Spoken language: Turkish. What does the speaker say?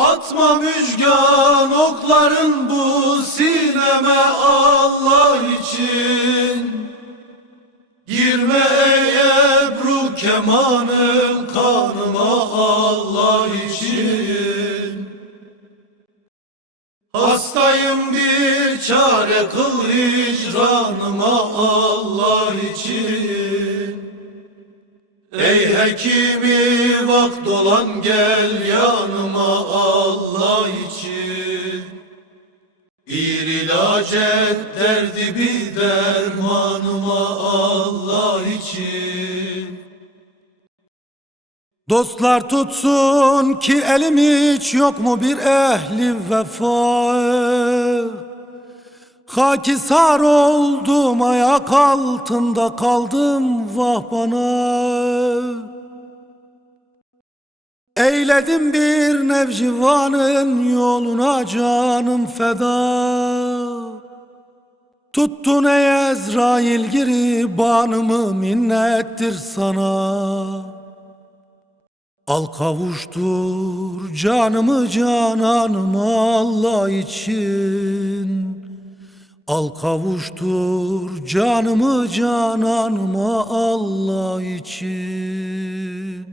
Atma müjgan okların bu sineme Allah için. Girme ey Ebru kemanım kanıma Allah için. Hastayım bir çare kıl hicranıma Allah için. Ey hekimi vakt olan gel yanıma Allah için. Bir ilaç et derdi bir dermanıma Allah için. Dostlar tutsun ki elim hiç yok mu bir ehli vefa. Hakisar oldum ayak altında kaldım vah bana. Eyledim bir nevcivanın yoluna canım feda. Tuttun ey Ezrail giribanımı minnettir sana. Al kavuştur canımı cananıma Allah için. Al kavuştur canımı cananıma Allah için.